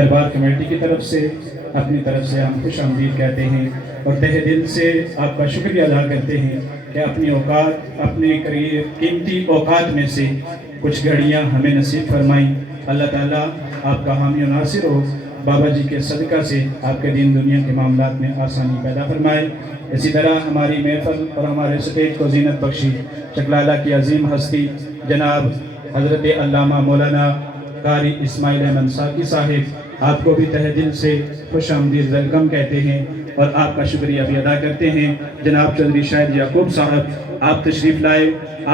دربار کمیٹی کی طرف سے اپنی طرف سے ہم خوش آمدید کہتے ہیں اور تہ دل سے آپ کا شکریہ ادا کرتے ہیں کہ اپنی اوقات اپنے قیمتی اوقات میں سے کچھ گھڑیاں ہمیں نصیب فرمائیں۔ اللہ تعالیٰ آپ کا حامی و ناصر ہو، بابا جی کے صدقہ سے آپ کے دین دنیا کے معاملات میں آسانی پیدا فرمائے۔ اسی طرح ہماری محفل اور ہمارے سٹیج کو زینت بخشی چکلالہ کی عظیم ہستی جناب حضرت علامہ مولانا قاری اسماعیل احمد ساقی صاحب، آپ کو بھی تہ دل سے خوش آمدید ویلکم کہتے ہیں اور آپ کا شکریہ بھی ادا کرتے ہیں۔ جناب چودھری شاہد یعقوب صاحب، آپ تشریف لائے،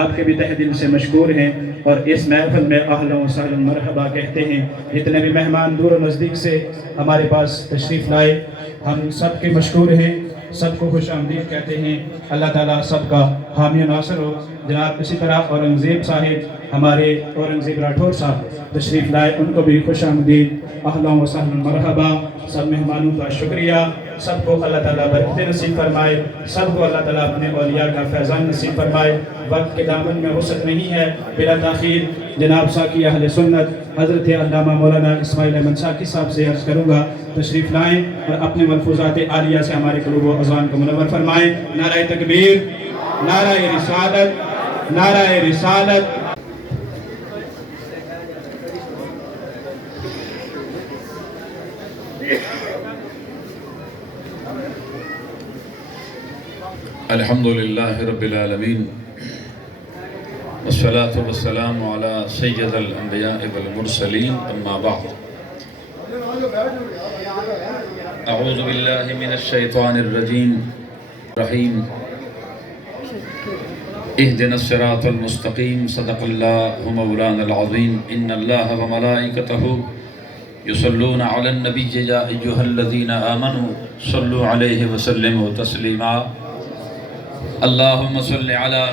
آپ کے بھی تہ دل سے مشکور ہیں اور اس محفل میں اہلا و سہلا مرحبا کہتے ہیں۔ جتنے بھی مہمان دور و نزدیک سے ہمارے پاس تشریف لائے، ہم سب کے مشکور ہیں، سب کو خوش آمدید کہتے ہیں۔ اللہ تعالیٰ سب کا حامی و ناصر ہو۔ جناب اسی طرح اورنگزیب صاحب، ہمارے اورنگزیب راٹھور صاحب تشریف لائے، ان کو بھی خوش آمدید اہلا و سہلا مرحبا۔ سب مہمانوں کا شکریہ، سب کو اللہ تعالیٰ برکتیں نصیب فرمائے، سب کو اللہ تعالیٰ اپنے اولیاء کا فیضان نصیب فرمائے۔ وقت کے دامن میں وسعت نہیں ہے، بلا تاخیر جناب ساقی اہل سنت حضرت علامہ مولانا اسماعیل احمد ساقی صاحب سے عرض کروں گا تشریف لائیں اور اپنے ملفوظات عالیہ سے ہمارے قلوب و اذان کو منور فرمائیں۔ نعرہ تکبیر، نعرہ رسالت، نعرہ رسالت۔ الحمدللہ رب العالمین والصلاة والسلام علی سید الانبیاء والمرسلین، اما بعد۔ اعوذ باللہ من الشیطان الرجیم الرحیم، اہدنا الصراط المستقیم، صدق اللہ مولانا العظیم، ان اللہ وملائکتہ یصلون علی النبی یا ایہا الذین آمنوا صلوا علیہ وسلموا تسلیما۔ اللہم صلی علی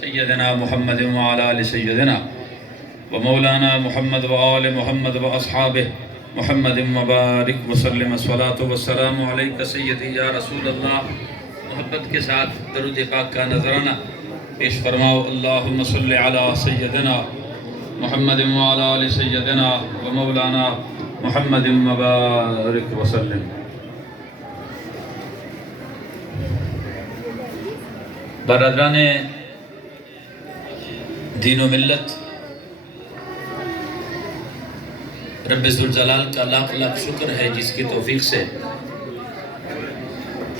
سیدنا محمد وعلی آل سیدنا ومولانا محمد وآل محمد واصحابہ محمد مبارک وسلم۔ الصلاۃ والسلام علیک سیدی یا رسول اللہ۔ محبت کے ساتھ درود پاک کا نذرانہ پیش فرماؤ۔ اللہم صلی علی سیدنا محمد وعلی آل سیدنا ومولانا محمد مبارک وسلم۔ برادران دین و ملت، رب ذوالجلال کا لاکھ لاکھ شکر ہے جس کی توفیق سے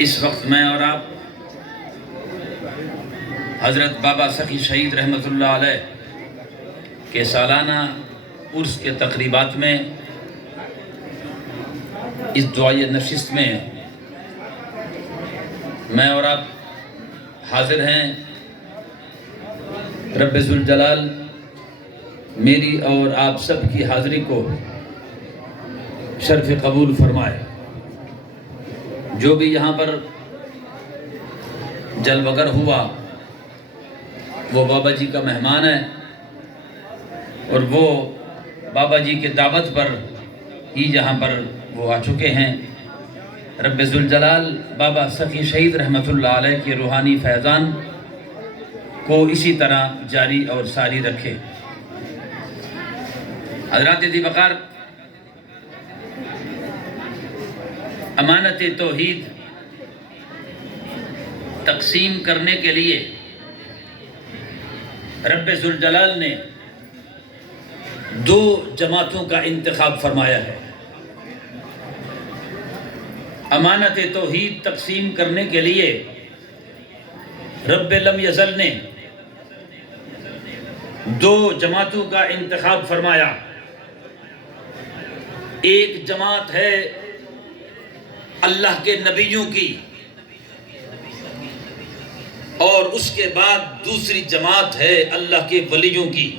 اس وقت میں اور آپ حضرت بابا سخی شہید رحمۃ اللہ علیہ کے سالانہ عرس کے تقریبات میں اس دعائی نشست میں میں اور آپ حاضر ہیں۔ رب ذوالجلال میری اور آپ سب کی حاضری کو شرف قبول فرمائے۔ جو بھی یہاں پر جلوگر ہوا وہ بابا جی کا مہمان ہے اور وہ بابا جی کے دعوت پر ہی جہاں پر وہ آ چکے ہیں۔ رب ذوالجلال بابا سخی شہید رحمۃ اللہ علیہ کے روحانی فیضان کو اسی طرح جاری اور ساری رکھے۔ حضرات ذی وقار، امانت توحید تقسیم کرنے کے لیے رب ذوالجلال نے دو جماعتوں کا انتخاب فرمایا ہے۔ امانت توحید تقسیم کرنے کے لیے رب لم یزل نے دو جماعتوں کا انتخاب فرمایا۔ ایک جماعت ہے اللہ کے نبیوں کی اور اس کے بعد دوسری جماعت ہے اللہ کے ولیوں کی۔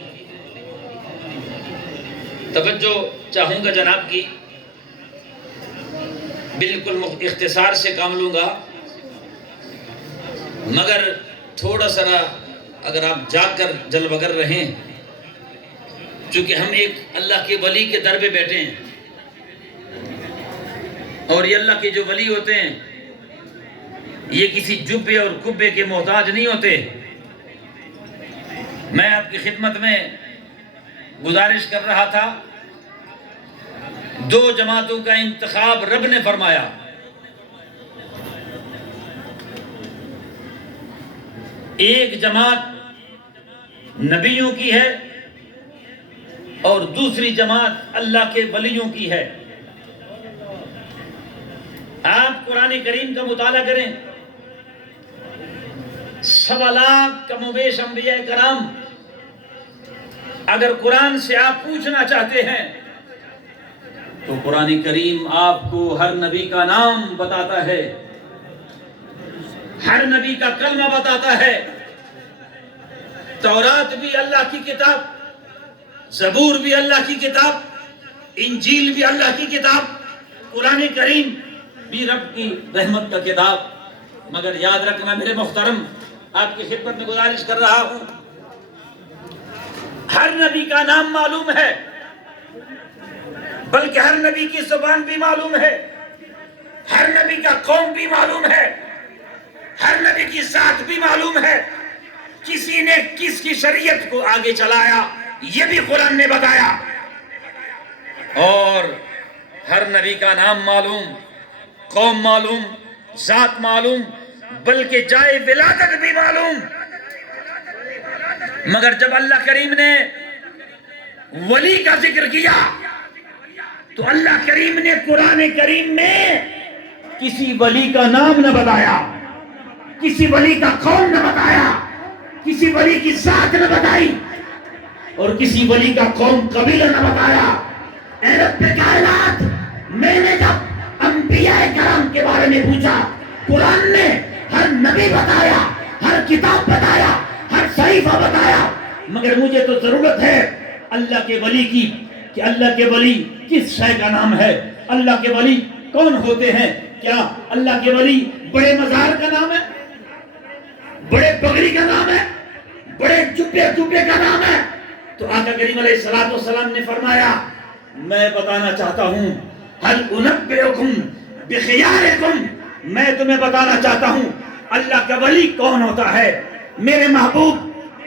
توجہ چاہوں گا جناب کی، بالکل اختصار سے کام لوں گا، مگر تھوڑا سا اگر آپ جا کر جلوگر رہیں، چونکہ ہم ایک اللہ کے ولی کے در پہ بیٹھے ہیں اور یہ اللہ کے جو ولی ہوتے ہیں یہ کسی جبے اور کبے کے محتاج نہیں ہوتے۔ میں آپ کی خدمت میں گزارش کر رہا تھا دو جماعتوں کا انتخاب رب نے فرمایا. ایک جماعت نبیوں کی ہے اور دوسری جماعت اللہ کے ولیوں کی ہے. آپ قرآن کریم کا مطالعہ کریں، 1.25 لاکھ کم و بیش انبیاء کرام. اگر قرآن سے آپ پوچھنا چاہتے ہیں تو قرآن کریم آپ کو ہر نبی کا نام بتاتا ہے، ہر نبی کا کلمہ بتاتا ہے. تورات بھی اللہ کی کتاب، زبور بھی اللہ کی کتاب، انجیل بھی اللہ کی کتاب، قرآن کریم بھی رب کی رحمت کا کتاب. مگر یاد رکھنا میرے محترم، آپ کی خدمت میں گزارش کر رہا ہوں، ہر نبی کا نام معلوم ہے، بلکہ ہر نبی کی زبان بھی معلوم ہے، ہر نبی کا قوم بھی معلوم ہے، ہر نبی کی ذات بھی معلوم ہے. کسی نے کس کی شریعت کو آگے چلایا یہ بھی قرآن نے بتایا. اور ہر نبی کا نام معلوم، قوم معلوم، ذات معلوم، بلکہ جائے ولادت بھی معلوم. مگر جب اللہ کریم نے ولی کا ذکر کیا تو اللہ کریم نے قرآن کریم میں کسی ولی کا نام نہ بتایا، کسی ولی کا قوم نہ بتایا، کسی ولی کی ذات نہ بتائی، اور کسی ولی کا قوم قبیلہ نہ بتایا. اے رب کائنات، میں نے جب انبیاء کرام کے بارے میں پوچھا، قرآن نے ہر نبی بتایا، ہر کتاب بتایا، ہر صحیفہ بتایا. مگر مجھے تو ضرورت ہے اللہ کے ولی کی، کہ اللہ کے ولی کس شے کا نام ہے، اللہ کے ولی کون ہوتے ہیں. کیا اللہ کے ولی بڑے مزار کا نام ہے، بڑے پگڑی کا نام ہے، بڑے جبے کا نام ہے؟ تو آقا کریم علیہ السلام نے فرمایا، میں بتانا چاہتا ہوں، هل انبئکم بخیارکم، میں تمہیں بتانا چاہتا ہوں اللہ کا ولی کون ہوتا ہے. میرے محبوب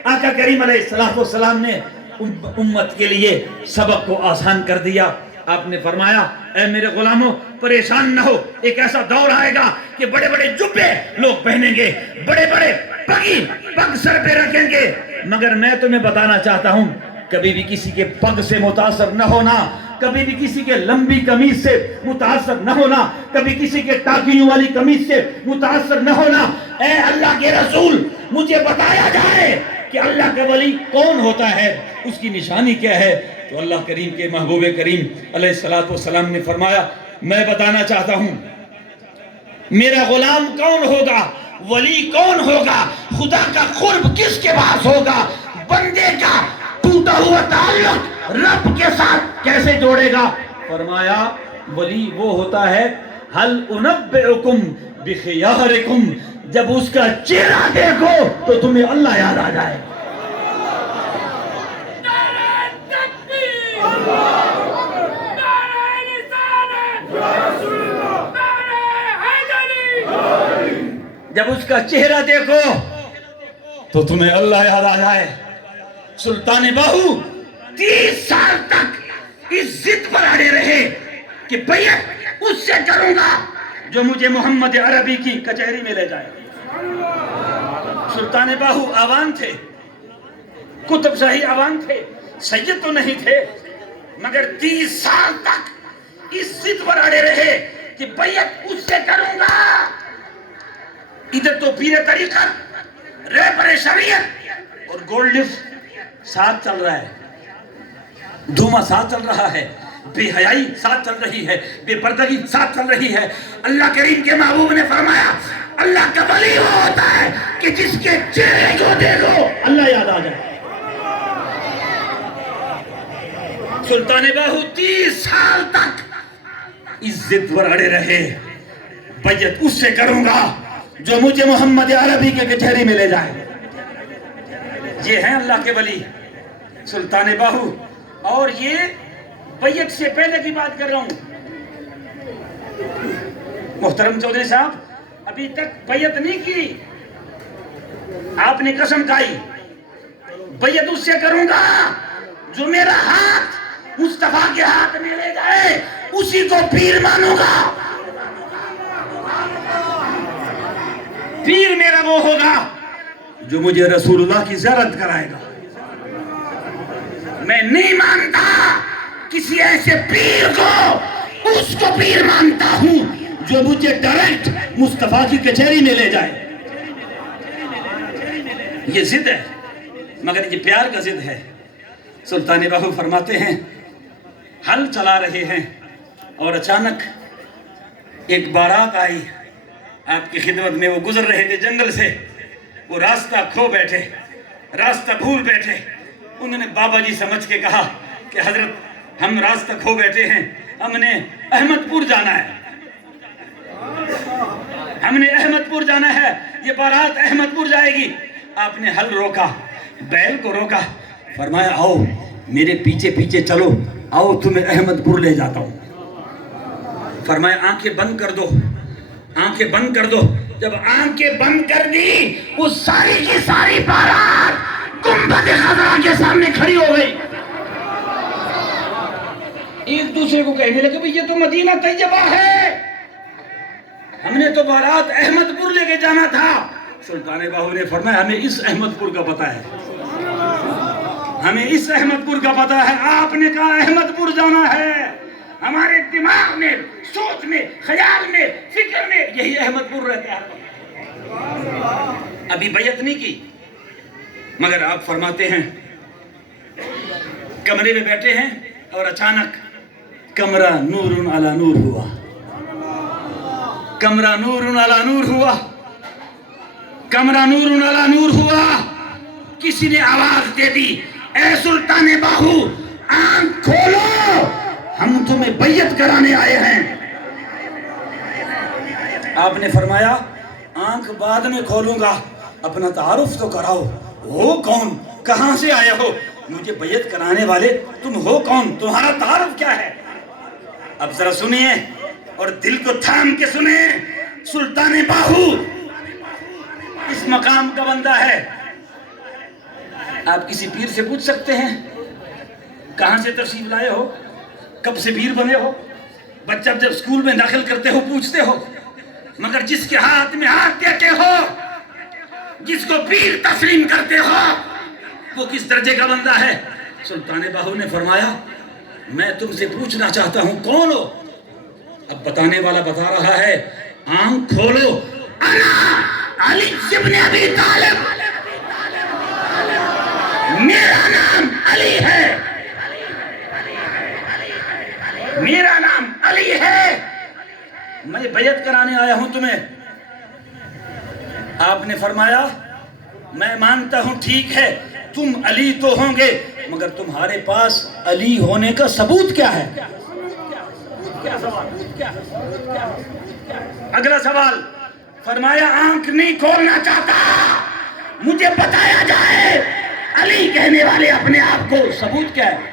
آقا کریم علیہ السلام نے امت کے لیے سبق کو آسان کر دیا. آپ نے فرمایا، اے میرے غلاموں پریشان نہ ہو، ایک ایسا دور آئے گا کہ بڑے بڑے جبے لوگ پہنیں گے، بڑے بڑے پگ سر پہ رکھیں گے. مگر میں تمہیں بتانا چاہتا ہوں، کبھی بھی کسی کے پگ سے متاثر نہ ہونا، کبھی بھی کسی کے لمبی قمیض سے متاثر نہ ہونا، کبھی کسی کے ٹاکیوں والی قمیض سے متاثر نہ ہونا. اے اللہ کے رسول، مجھے بتایا جائے کہ اللہ کا ولی کون ہوتا ہے، اس کی نشانی کیا ہے. تو اللہ کریم کے محبوب کریم علیہ السلام نے فرمایا، میں بتانا چاہتا ہوں میرا غلام کون ہوگا، ولی کون ہوگا، خدا کا قرب کس کے پاس ہوگا، بندے کا ٹوٹا ہوا تعلق رب کے ساتھ کیسے جوڑے گا. فرمایا ولی وہ ہوتا ہے، هل انبئکم بخیارکم، جب اس کا چہرہ دیکھو تو تمہیں اللہ یاد آ جائے. جب اس کا چہرہ دیکھو تو تمہیں اللہ یاد آ جائے. سلطان باہو 30 سال تک اس ضد پر اڑے رہے کہ بیعت اس سے کروں گا جو مجھے محمد عربی کی کچہری میں لے جائے. سلطان باہو عوام تھے، قطب شاہی عوام تھے، سید تو نہیں تھے، مگر 30 سال تک اس ضد پر اڑے رہے کہ بیعت اس سے کروں گا. ادھر تو پیر طریقت، رہبر شریعت اور گولڈ لفٹ ساتھ چل رہا ہے، دھوما ساتھ چل رہا ہے، بے حیائی ساتھ چل رہی ہے، بے پردگی ساتھ چل رہی ہے. اللہ کریم کے محبوب نے فرمایا، اللہ کا ولی وہ ہوتا ہے کہ جس کے چہرے کو دیکھو اللہ یاد آ جائے. سلطان باہو 30 سال تک اس ضد پر اڑے رہے، بیعت اس سے کروں گا جو مجھے محمد عربی کے کچہری میں لے جائے. یہ ہیں اللہ کے ولی سلطان باہو. اور یہ بیعت سے پہلے کی بات کر رہا ہوں. محترم چودھری صاحب، ابھی تک بیعت نہیں کی، آپ نے قسم کھائی بیعت اس سے کروں گا جو میرا ہاتھ مصطفیٰ کے ہاتھ میں لے جائے. اسی کو پیر مانوں گا. پیر میرا وہ ہوگا جو مجھے رسول اللہ کی زیارت کرائے گا. میں نہیں مانتا کسی ایسے پیر کو، اس کو پیر مانتا ہوں جو مجھے ڈائریکٹ مصطفیٰ کی کچہری میں لے جائے. یہ ضد ہے، مگر یہ پیار کا ضد ہے. سلطان باہو فرماتے ہیں ہل چلا رہے ہیں اور اچانک ایک بارات آئی آپ کی خدمت میں. وہ گزر رہے تھے جنگل سے، وہ راستہ کھو بیٹھے، راستہ بھول بیٹھے. انہوں نے بابا جی سمجھ کے کہا کہ حضرت ہم راستہ کھو بیٹھے ہیں، ہم نے احمد پور جانا ہے، ہم نے احمد پور جانا ہے، یہ بارات احمد پور جائے گی. آپ نے ہل روکا، بیل کو روکا، فرمایا آؤ میرے پیچھے پیچھے چلو، آؤ تمہیں احمد پور لے جاتا ہوں. فرمایا آنکھیں بند کر دو، آنکھیں بند کر دو. جب آنکھیں بند کر دی وہ ساری کی ساری بارات گنبد خضرا کے سامنے کھڑی ہو گئی. ایک دوسرے کو کہنے لگے یہ تو مدینہ طیبہ ہے، ہم نے تو بارات احمد پور لے کے جانا تھا. سلطان باہو نے فرمایا ہمیں اس احمد پور کا پتہ ہے، ہمیں اس احمد پور کا پتہ ہے. آپ نے کہا احمد پور جانا ہے، ہمارے دماغ میں، سوچ میں، خیال میں، فکر میں یہی احمد پور رہتا ہے. ابھی بیعت نہیں کی، مگر آپ فرماتے ہیں کمرے میں بیٹھے ہیں اور اچانک کمرہ نور علی نور ہوا، کمرہ نور علی نور ہوا، کمرہ نور علی نور ہوا. کسی نے آواز دے دی اے سلطان باہو آنکھ کھولو، ہم تمہیں بیعت کرانے آئے ہیں. آپ نے فرمایا آنکھ بعد میں کھولوں گا، اپنا تعارف تو کراؤ. ہو کون، کہاں سے آئے ہو، مجھے بیعت کرانے والے تم ہو کون، تمہارا تعارف کیا ہے؟ اب ذرا سنیے اور دل کو تھام کے سنیں. سلطان باہو اس مقام کا بندہ ہے. آپ کسی پیر سے پوچھ سکتے ہیں کہاں سے تشریف لائے ہو، کب سے پیر بنے ہو. بچہ جب اسکول میں داخل کرتے ہو پوچھتے ہو، مگر جس کے ہاتھ میں ہاتھ دیتے ہو، جس کو پیر تسلیم کرتے ہو، وہ کس درجے کا بندہ ہے. سلطان باہو نے فرمایا میں تم سے پوچھنا چاہتا ہوں کون ہو. اب بتانے والا بتا رہا ہے آنکھ کھولو، انا علی ابن ابی طالب، میرا نام علی ہے، میرا نام علی ہے، میں بیعت کرانے آیا ہوں تمہیں. آپ نے فرمایا میں مانتا ہوں ٹھیک ہے تم علی تو ہوں گے، مگر تمہارے پاس علی ہونے کا ثبوت کیا ہے؟ اگلا سوال. فرمایا آنکھ نہیں کھولنا چاہتا، مجھے بتایا جائے علی کہنے والے اپنے آپ کو ثبوت کیا ہے؟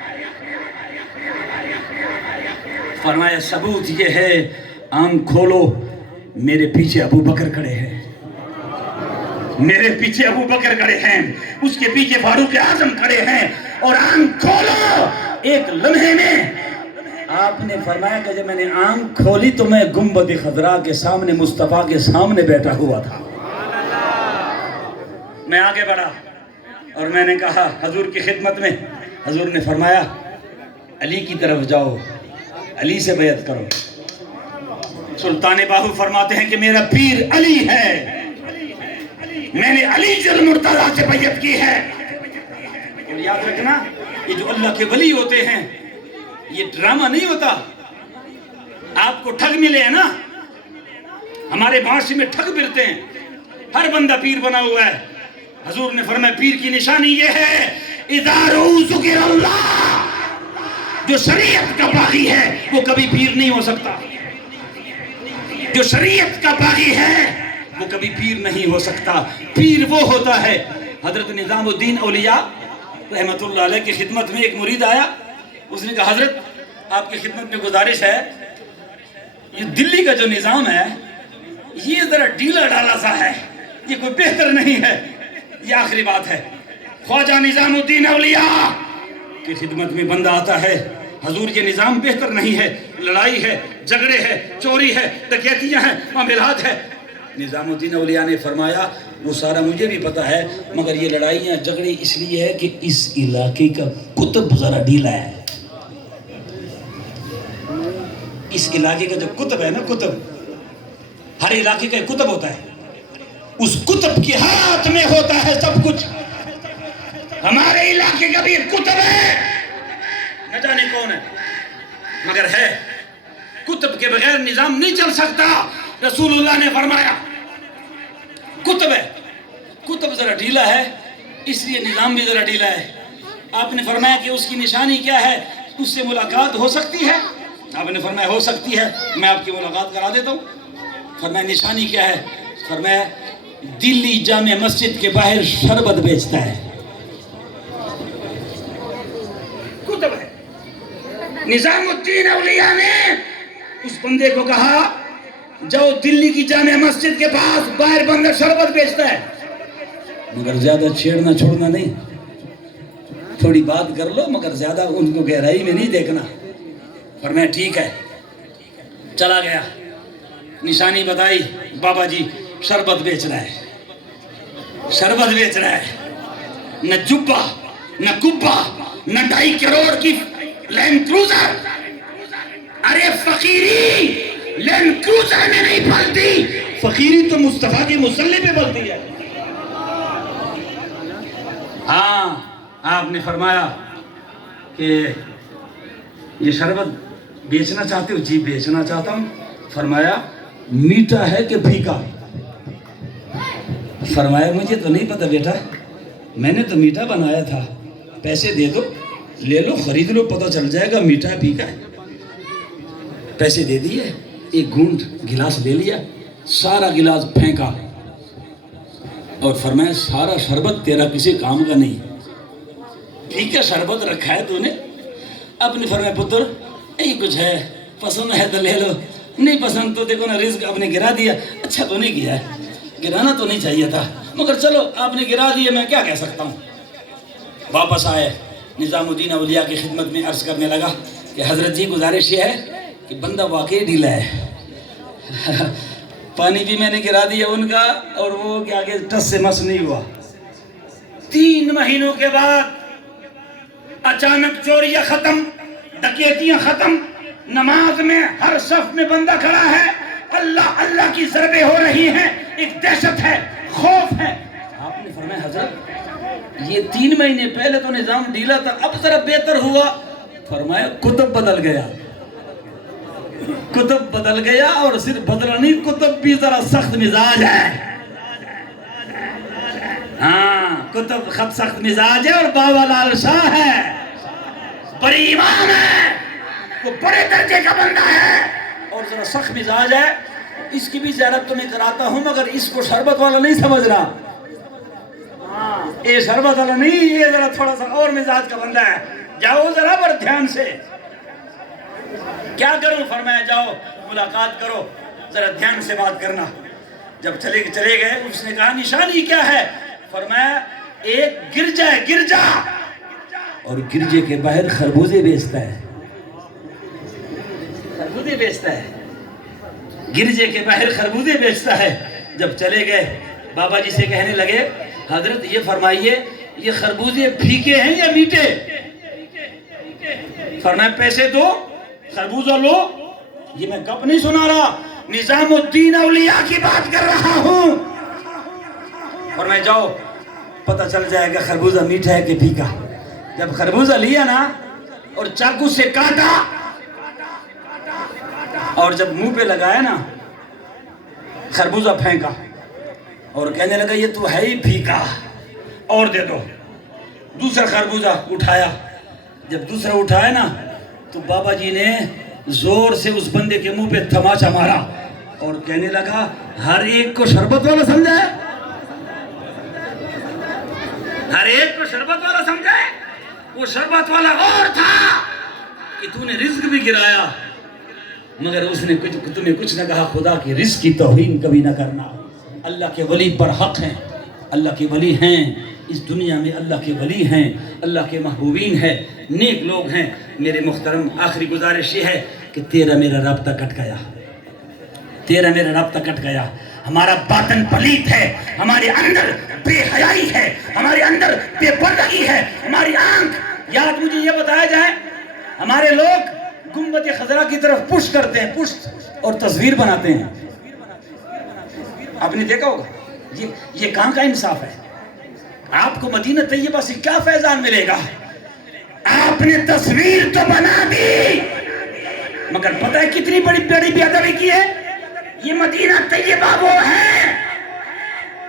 فرمایا ثبوت یہ ہے آنکھ کھولو میرے پیچھے ابو بکر کھڑے ہیں، میرے پیچھے ابو بکر کھڑے ہیں، اس کے پیچھے فاروق اعظم کھڑے ہیں. اور آنکھ کھولو ایک لمحے میں. آپ نے فرمایا کہ جب میں نے آنکھ کھولی تو میں گنبد خضرا کے سامنے مصطفیٰ کے سامنے بیٹھا ہوا تھا. میں آگے بڑھا اور میں نے کہا حضور کی خدمت میں. حضور نے فرمایا علی کی طرف جاؤ، علی سے بیعت کرو. سلطان باہو فرماتے ہیں کہ میرا پیر علی ہے، میں نے علی جل مرتضیٰ سے بیعت کی ہے. اور یاد رکھنا یہ جو اللہ کے ولی ہوتے ہیں یہ ڈرامہ نہیں ہوتا. آپ کو ٹھگ ملے ہیں نا، ہمارے معاشرے میں ٹھگ پھرتے ہیں، ہر بندہ پیر بنا ہوا ہے. حضور نے فرمایا پیر کی نشانی یہ ہے اذا ذکر اللہ، جو شریعت کا باغی ہے وہ کبھی پیر نہیں ہو سکتا، جو شریعت کا باغی ہے وہ کبھی پیر نہیں ہو سکتا. پیر وہ ہوتا ہے. حضرت نظام الدین اولیاء رحمت اللہ علیہ کی خدمت میں ایک مرید آیا، اس نے کہا حضرت آپ کی خدمت میں گزارش ہے، یہ دلی کا جو نظام ہے یہ ذرا ڈھیلا ڈالا سا ہے، یہ کوئی بہتر نہیں ہے. یہ آخری بات ہے. خواجہ نظام الدین اولیاء کی خدمت میں بندہ آتا ہے، حضور یہ نظام بہتر نہیں ہے. لڑائی ہے، جھگڑے ہے، چوری ہے، ڈکیتیاں ہیں، معاملات ہے۔ نظام الدین اولیاء نے فرمایا وہ سارا مجھے بھی پتا ہے، مگر یہ لڑائیاں جھگڑے اس لیے ہے کہ اس علاقے کا قطب ذرا ڈھیلا ہے۔ اس علاقے کا جو قطب ہے نا، قطب، ہر علاقے کا ایک قطب ہوتا ہے، اس قطب کے ہاتھ میں ہوتا ہے سب کچھ۔ ہمارے علاقے کا بھی ایک قطب ہے، نہ جانے کون ہے مگر ہے۔ قطب کے بغیر نظام نہیں چل سکتا۔ رسول اللہ نے فرمایا قطب ہے، قطب ذرا ڈھیلا ہے، اس لیے نظام بھی ذرا ڈھیلا ہے۔ آپ نے فرمایا کہ اس کی نشانی کیا ہے؟ اس سے ملاقات ہو سکتی ہے؟ آپ نے فرمایا ہو سکتی ہے، میں آپ کی ملاقات کرا دیتا ہوں۔ فرمایا نشانی کیا ہے؟ فرمایا دلی جامع مسجد کے باہر شربت بیچتا ہے، قطب ہے۔ نظام الدین اولیاء نے اس بندے کو کہا جاؤ دلی کی جامع مسجد کے پاس، باہر بندہ شربت بیچتا ہے، مگر زیادہ چھیڑنا چھوڑنا نہیں، تھوڑی بات کر لو مگر زیادہ ان کو گہرائی میں نہیں دیکھنا۔ فرمایا ٹھیک ہے، چلا گیا، نشانی بتائی، بابا جی شربت بیچ رہا ہے، شربت بیچ رہا ہے، نہ جبہ نہ کبہ نہ 2.5 کروڑ کی لینڈ کروزر۔ ارے فقیری لینڈ کروزر میں نہیں پلتی، فقیری تو مصطفیٰ کے مصلی پہ پلتی ہے۔ ہاں آپ نے فرمایا کہ یہ شربت بیچنا چاہتے ہو؟ جی بیچنا چاہتا ہوں۔ فرمایا میٹھا ہے کہ پھیکا؟ فرمایا مجھے تو نہیں پتا بیٹا، میں نے تو میٹھا بنایا تھا، پیسے دے دو، لے لو، خرید لو، پتہ چل جائے گا میٹھا ہے پھیکا ہے۔ پیسے دے دیے، ایک گھونٹ گلاس لے لیا، سارا گلاس پھینکا اور فرمایا سارا شربت تیرا کسی کام کا نہیں، پھیکا شربت رکھا ہے تو نے۔ اب نے فرمایا پتر یہی کچھ ہے، پسند ہے تو لے لو، نہیں پسند تو دیکھو نا، رزق آپ نے گرا دیا، اچھا تو نہیں کیا ہے، گرانا تو نہیں چاہیے تھا، مگر چلو آپ نے گرا دیا، میں کیا کہہ سکتا ہوں۔ واپس آئے، نظام الدین اولیاء کی خدمت میں عرض کرنے لگا کہ حضرت جی گزارش یہ ہے کہ بندہ واقعی ڈھیلا ہے، پانی بھی میں نے گرا دیا ان کا اور وہ کہ آگے ٹس سے مس نہیں ہوا۔ 3 مہینوں کے بعد اچانک چوریاں ختم، ڈکیتیاں ختم، نماز میں ہر صف میں بندہ کھڑا ہے، اللہ اللہ کی ضربیں ہو رہی ہیں، ایک دہشت ہے، خوف ہے۔ آپ نے فرمایا حضرت یہ 3 مہینے پہلے تو نظام ڈھیلا تھا، اب ذرا بہتر ہوا۔ فرمایا قطب بدل گیا، قطب بدل گیا، اور صرف بدلا نہیں، قطب بھی ذرا سخت مزاج ہے۔ ہاں قطب خط سخت مزاج ہے اور بابا لال شاہ ہے، بڑی امام ہے، وہ بڑے درجے کا بندہ ہے اور ذرا سخت مزاج ہے۔ اس کی بھی زیارت تو میں کراتا ہوں مگر اس کو شربت والا نہیں سمجھ رہا، یہ شربت والا نہیں، یہ ذرا تھوڑا سا اور مزاج کا بندہ ہے، جاؤ ذرا بڑا دھیان سے۔ کیا کروں؟ فرمایا جاؤ ملاقات کرو، ذرا دھیان سے بات کرنا۔ جب چلے گئے، اس نے کہا نشانی کیا ہے؟ فرمایا ایک گرجا ہے، گرجا، اور گرجے کے باہر خربوزے بیچتا ہے، خربوزے بیچتا ہے، گرجے کے باہر خربوزے بیچتا ہے۔ جب چلے گئے بابا جی سے کہنے لگے حضرت یہ فرمائیے یہ خربوزے پھیکے ہیں یا میٹھے؟ فرمایا پیسے دو، خربوزہ لو۔ یہ میں گپ نہیں سنا رہا، نظام الدین اولیاء کی بات کر رہا ہوں۔ فرمایا جاؤ پتہ چل جائے گا خربوزہ میٹھا ہے کہ پھیکا۔ جب خربوزہ لیا نا اور چاقو سے کاٹا اور جب منہ پہ لگایا نا، خربوزہ پھینکا اور کہنے لگا یہ تو ہے ہی پھیکا، اور دے دو۔ دوسرا خربوزہ اٹھایا، جب دوسرا اٹھایا نا تو بابا جی نے زور سے اس بندے کے منہ پہ تماچا مارا اور کہنے لگا ہر ایک کو شربت والا سمجھا ہے، ہر ایک کو شربت والا سمجھا ہے، وہ شربت والا اور تھا کہ تو نے رزق بھی گرایا مگر اس نے تمہیں کچھ نہ کہا۔ خدا کی رزق کی توہین کبھی نہ کرنا۔ اللہ کے ولی برحق ہیں، اللہ کے ولی ہیں، اس دنیا میں اللہ کے ولی ہیں، اللہ کے محبوبین ہیں، نیک لوگ ہیں۔ میرے محترم آخری گزارش یہ ہے کہ تیرا میرا رابطہ کٹ گیا، تیرا میرا رابطہ کٹ گیا. ہمارا باطن پلیت ہے، ہمارے اندر بے حیائی ہے، ہمارے اندر بے پردگی ہے، ہماری آنکھ. یاد مجھے یہ بتایا جائے، ہمارے لوگ گنبد خضرا کی طرف پشت کرتے ہیں، پشت اور تصویر بناتے ہیں. آپ نے دیکھا ہوگا، یہ کہاں کا انصاف ہے؟ آپ کو مدینہ طیبہ سے کیا فیضان ملے گا؟ آپ نے تصویر تو بنا دی، مگر پتہ ہے کتنی بڑی بڑی بے ادبی کی ہے؟ یہ مدینہ طیبہ وہ ہے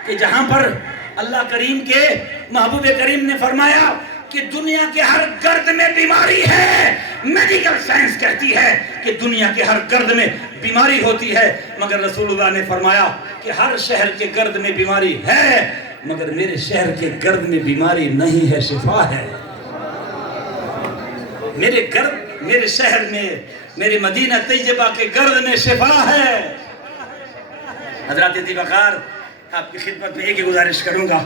کہ جہاں پر اللہ کریم کے محبوب کریم نے فرمایا کہ دنیا کے ہر گرد میں بیماری ہے. میڈیکل سائنس کہتی ہے کہ دنیا کے ہر گرد میں بیماری ہوتی ہے، مگر رسول اللہ نے فرمایا کہ ہر شہر کے گرد میں بیماری ہے، مگر میرے شہر کے گرد میں بیماری نہیں ہے، شفا ہے. میرے شہر میں، میرے مدینہ طیبہ کے گرد میں شفا ہے. حضرات دیوکار، آپ کی خدمت میں ایک ہی گزارش کروں گا،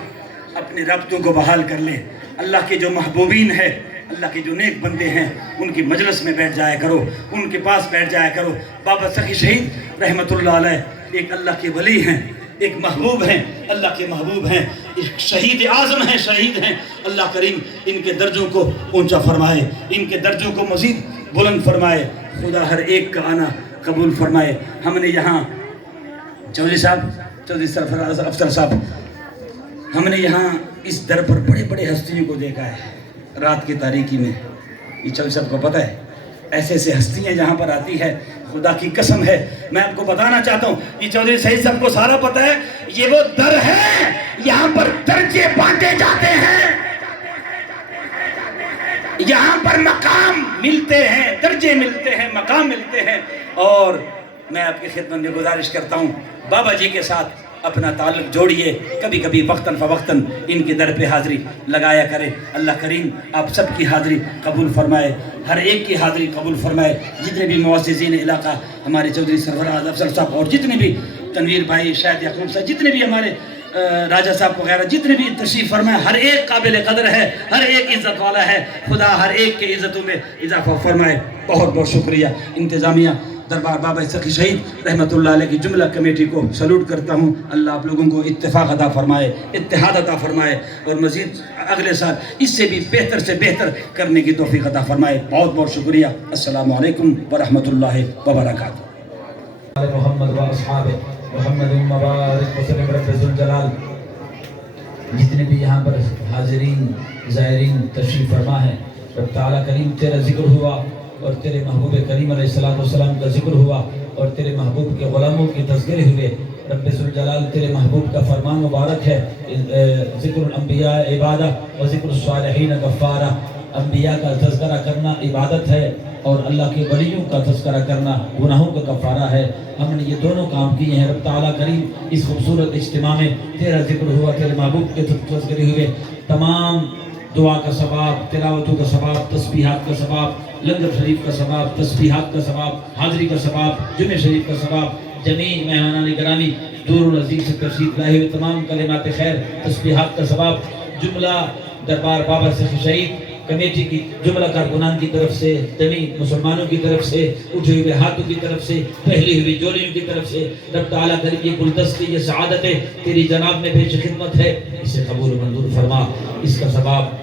اپنے رابطوں کو بحال کر لیں. اللہ کے جو محبوبین ہیں، اللہ کے جو نیک بندے ہیں، ان کی مجلس میں بیٹھ جایا کرو، ان کے پاس بیٹھ جایا کرو. بابا سخی شہید رحمت اللہ علیہ ایک اللہ کے ولی ہیں، ایک محبوب ہیں، اللہ کے محبوب ہیں، ایک شہید اعظم ہیں، شہید ہیں. اللہ کریم ان کے درجوں کو اونچا فرمائے، ان کے درجوں کو مزید بلند فرمائے. خدا ہر ایک کا آنا قبول فرمائے. ہم نے یہاں چودھری صاحب، چودھری سرفراز افسر صاحب، ہم نے یہاں اس در پر بڑے بڑے ہستیوں کو دیکھا ہے رات کی تاریکی میں. یہ چودھری صاحب کو پتہ ہے ایسے ایسے ہستیاں جہاں پر آتی ہے، خدا کی قسم ہے میں آپ کو بتانا چاہتا ہوں، یہ چودھری سعید صاحب کو سارا پتہ ہے. یہ وہ در ہے یہاں پر درجے بانٹے جاتے ہیں، یہاں پر مقام ملتے ہیں، درجے ملتے ہیں، مقام ملتے ہیں. اور میں آپ کی خدمت میں گزارش کرتا ہوں، بابا جی کے ساتھ اپنا تعلق جوڑیے، کبھی کبھی وقتاً فوقتاً ان کے در پہ حاضری لگایا کرے. اللہ کریم آپ سب کی حاضری قبول فرمائے، ہر ایک کی حاضری قبول فرمائے. جتنے بھی معززین علاقہ، ہمارے چودھری سرفراز افسر صاحب اور جتنے بھی تنویر بھائی، شاہد یعقوب صاحب، جتنے بھی ہمارے راجہ صاحب وغیرہ جتنے بھی تشریف فرمائے، ہر ایک قابل قدر ہے، ہر ایک عزت والا ہے. خدا ہر ایک کے عزتوں میں اضافہ فرمائے. بہت بہت شکریہ. انتظامیہ دربار بابا سخی شہید رحمت اللہ علیہ کی جملہ کمیٹی کو سلوٹ کرتا ہوں. اللہ آپ لوگوں کو اتفاق عطا فرمائے، اتحاد عطا فرمائے، اور مزید اگلے سال اس سے بھی بہتر سے بہتر کرنے کی توفیق عطا فرمائے. بہت بہت شکریہ. السلام علیکم ورحمۃ اللہ وبرکاتہ. محمد و اصحاب محمد مبارک وسلم. رب ذوالجلال جتنے بھی یہاں پر حاضرین زائرین تشریف فرما ہے، رب تعالیٰ کریم تیرا ذکر ہوا اور تیرے محبوب کریم علیہ السلام کا ذکر ہوا اور تیرے محبوب کے غلاموں کی تذکرے ہوئے. رب ذوالجلال تیرے محبوب کا فرمان مبارک ہے، ذکر الانبیاء عبادہ و ذکر الصالحین غفارہ. انبیاء کا تذکرہ کرنا عبادت ہے اور اللہ کے ولیوں کا تذکرہ کرنا گناہوں کا کفارہ ہے. ہم نے یہ دونوں کام کیے ہیں. رب تعالیٰ کریم اس خوبصورت اجتماع میں تیرا ذکر ہوا، تیرے محبوب کے تذکرے ہوئے. تمام دعا کا ثواب، تلاوتوں کا ثواب، تسبیحات کا ثواب، لنگر شریف کا ثواب، تسبیحات کا ثواب، حاضری کا ثواب، جمعہ شریف کا ثواب، جمیع مہمانان گرامی دور و نزدیک سے تشریف لائے ہوئے تمام کلمات خیر، تسبیحات کا ثواب، جملہ دربار بابا سخی شہید کمیٹی کی جملہ کارکنان کی طرف سے، جمیع مسلمانوں کی طرف سے، اٹھے ہوئے ہاتھوں کی طرف سے، پہلی ہوئی جولیوں کی طرف سے، رب تعالیٰ کریم یہ گلدستی، یہ سعادتیں تیری جناب میں پیش خدمت ہے، اسے قبول و منظور فرما. اس کا ثواب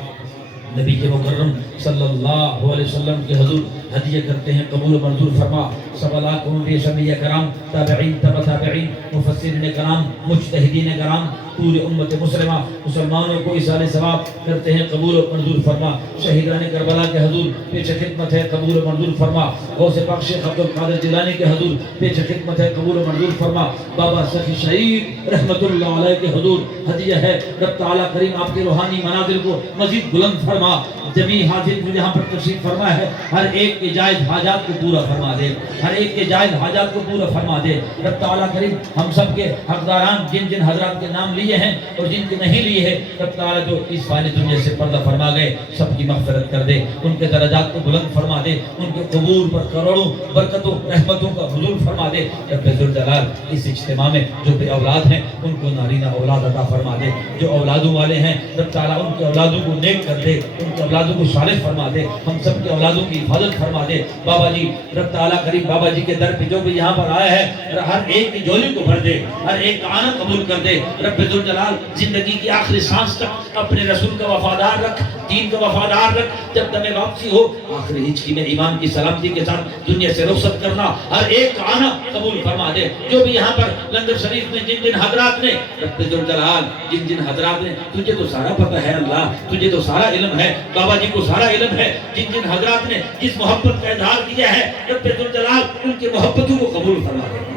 نبی کے مکرم صلی اللہ علیہ وسلم کے حضور ہدیہ کرتے ہیں، قبول و منظور فرما. سوالات بھی شمیع کرام، تابعین، تبع تابعین، مفسرین کرام، مجتہدین کرام، پورے امت مسلمہ مسلمانوں کو اصال ثواب کرتے ہیں، قبول و منظور فرما. شہیدان کربلا کے حضور پیش خدمت ہے، قبول و منظور فرما. غوث پاک شیخ عبد القادر جیلانی کے حضور پیش خدمت ہے، قبول و منظور فرما. بابا سخی شہید رحمت اللہ علیہ کے حضور ہدیہ ہے. رب تعالیٰ کریم آپ کے روحانی منازل کو مزید بلند فرما. جمیع حاضر جو یہاں پر تشریف فرما ہے، ہر ایک کے جائز حاجات کو پورا فرما دے، ہر ایک کے جائز حاجات کو پورا فرما دے. رب تعالیٰ کریم ہم سب کے حقداران جن جن حضرات کے نام لیے ہیں اور جن کے نہیں لیے ہیں، رب تعالیٰ جو اس فانی دنیا سے پردہ فرما گئے سب کی مغفرت کر دے، ان کے درجات کو بلند فرما دے، ان کے قبور پر کروڑوں برکتوں رحمتوں کا حضور فرما دے. رب ذوالجلال اس اجتماع میں جو بے اولاد ہیں ان کو نارینہ اولاد عطا فرما دے، جو اولادوں والے ہیں رب تعالیٰ ان کے اولادوں کو نیک کر دے، ان کے اولادوں کو صالح فرما دے، ہم سب کے اولادوں کی حفاظت فرما دے۔ بابا جی رب تعالیٰ کریم بابا جی کے در پہ جو بھی یہاں پر آیا ہے ہر ایک کی جھولی کو بھر دے، ہر ایک کا آنا قبول کر دے۔ رب ذوالجلال زندگی کی آخری سانس تک اپنے رسول کا وفادار رکھ، دین کا وفادار رکھ۔ جب دم واپسی ہو آخری ہجری میں ایمان کی سلامتی کے ساتھ دنیا سے رخصت کرنا، ہر ایک کا آنا قبول فرما دے۔ جو بھی یہاں پر لنگر شریف میں جن حضرات نے رب ذوالجلال جن حضرات نے، تجھے تو سارا پتہ ہے اللہ، تجھے تو سارا علم ہے، بابا جی کو سارا علم ہے، جن حضرات نے جس محبت کا اظہار کیا ہے رب ذوالجلال ان کی محبتوں کو قبول فرما دے،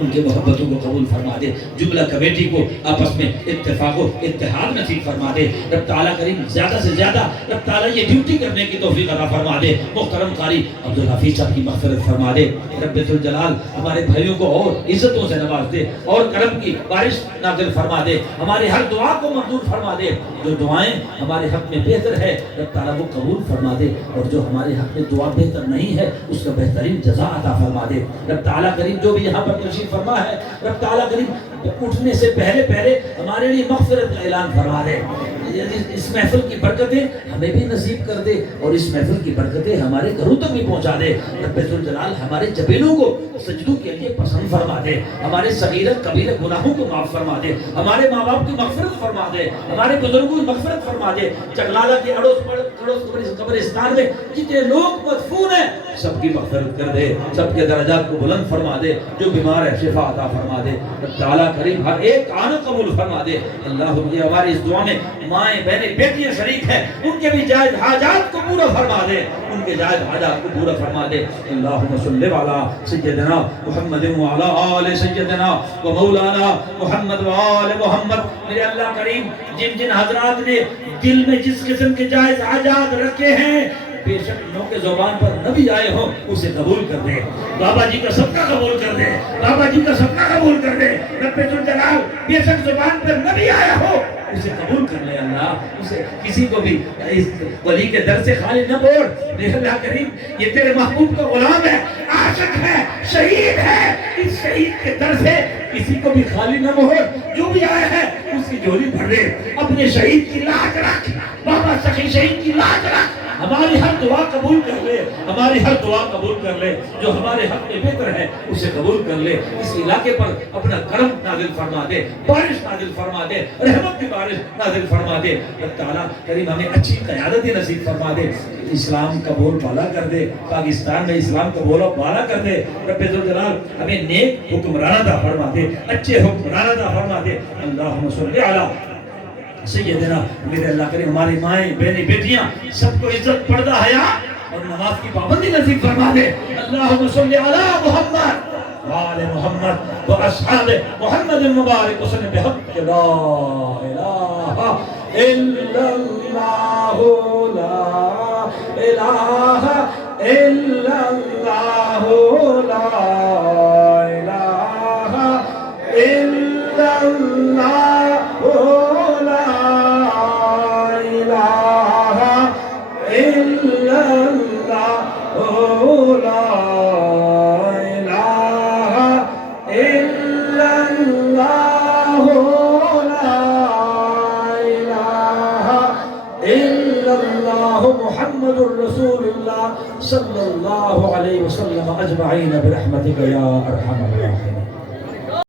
ان کے محبتوں کو قبول فرما دے۔ جملہ کمیٹی کو آپس میں اتفاق و اتحاد نصیب فرما دے۔ رب تعالیٰ کریم زیادہ سے زیادہ رب تعالیٰ یہ ڈیوٹی کرنے کی توفیق عطا فرما دے۔ محترم قاری عبدالحفیظ صاحب کی مغفرت فرما دے۔ رب ذوالجلال ہمارے بھائیوں کو اور عزتوں سے نواز دے اور کرم کی بارش نازل فرما دے، ہماری ہر دعا کو منظور فرما دے۔ جو دعائیں ہمارے حق میں بہتر ہے رب تعالیٰ وہ قبول فرما دے، اور جو ہمارے حق میں دعا بہتر نہیں ہے اس کا بہترین جزا عطا فرما دے۔ رب تعالیٰ کریم جو بھی یہاں پر تشریف فرما ہے رب تعالیٰ کریم اٹھنے سے پہلے ہمارے لیے مغفرت کا اعلان فرما دے۔ اس محفل کی برکتیں ہمیں بھی نصیب کر دے اور اس محفل کی برکتیں ہمارے گھروں تک بھی پہنچا دے۔ رب ذوالجلال ہمارے جبینوں کو سجدوں کے لیے پسند فرما دے، ہمارے صغیرت کبیرت گناہوں کو معاف فرما دے، ہمارے ماں باپ کی مغفرت فرما دے، ہمارے بزرگوں کی مغفرت فرما دے۔ چغلالہ کے اڑوس قبرستان میں جتنے لوگ مدفون ہیں سب کی مغفرت کر دے، سب کے درجات کو بلند فرما دے، جو بیمار ہے شفا عطا فرما دے۔ رب تعالیٰ کریم ہر ایک آنا قبول فرما دے۔ اللہ ہماری اس دعا میں مائیں بہنیں بیٹیاں شریک ہیں، ان کے بھی جائز حاجات کو پورا فرما دے، ان کے جائز حاجات کو پورا فرما دے۔ اللہم صلی علی سیدنا محمد وعلی آل سیدنا و مولانا محمد وآل محمد۔ میرے اللہ کریم جن حضرات نے دل میں جس قسم کے جائز حاجات رکھے ہیں بے شک انہوں کے زبان پر نبی آئے ہوں اسے قبول کر دے، بابا جی کا صدقہ قبول کر دے، بابا جی کا صدقہ قبول کر دے۔ رب ذوالجلال بے شک زبان پر نبی آیا ہو اسے قبول کر لے اللہ، اسے کسی کو بھی اس ولی کے در سے خالی نہ موڑ۔ میرے اللہ کریم یہ تیرے محبوب کا غلام ہے، عاشق ہے، شہید ہے، اس شہید کے در سے کسی کو بھی خالی نہ موڑ۔ جو بھی آیا ہے اس کی جھولی بھر دے، اپنے شہید کی لاج رکھ، بابا سخی شہید کی لاج رکھ، ہماری ہر دعا قبول کر لے، ہماری ہر دعا قبول کر لے، جو ہمارے حق میں بہتر ہے اسے قبول کر لے۔ اس علاقے پر اپنا کرم نازل فرما دے، بارش نازل فرما دے، رحمت کی بارش نازل فرما دے۔ رب تعالیٰ کریم ہمیں اچھی قیادت نصیب فرما دے، اسلام کا بول بالا کر دے، پاکستان میں اسلام کا بول بالا کر دے۔ رب ذوالجلال ہمیں نیک حکمران عطا فرما دے، اچھے حکمران عطا فرما دے۔ اللہم صلی علی سیدنا، میرے اللہ کریم ہماری مائیں بہنیں بیٹیاں سب کو عزت پردہ حیا اور نماز کی پابندی نصیب فرما دے۔ اللہم صلی علی محمد وآل محمد واصحاب محمد مبارک وسلم بحق لا الہ الا اللہ لا الہ الا اللہ لا الہ الا اللہ محمد رسول اللہ صلی اللہ علیہ وسلم اجمعین برحمتک یا ارحم الراحمین۔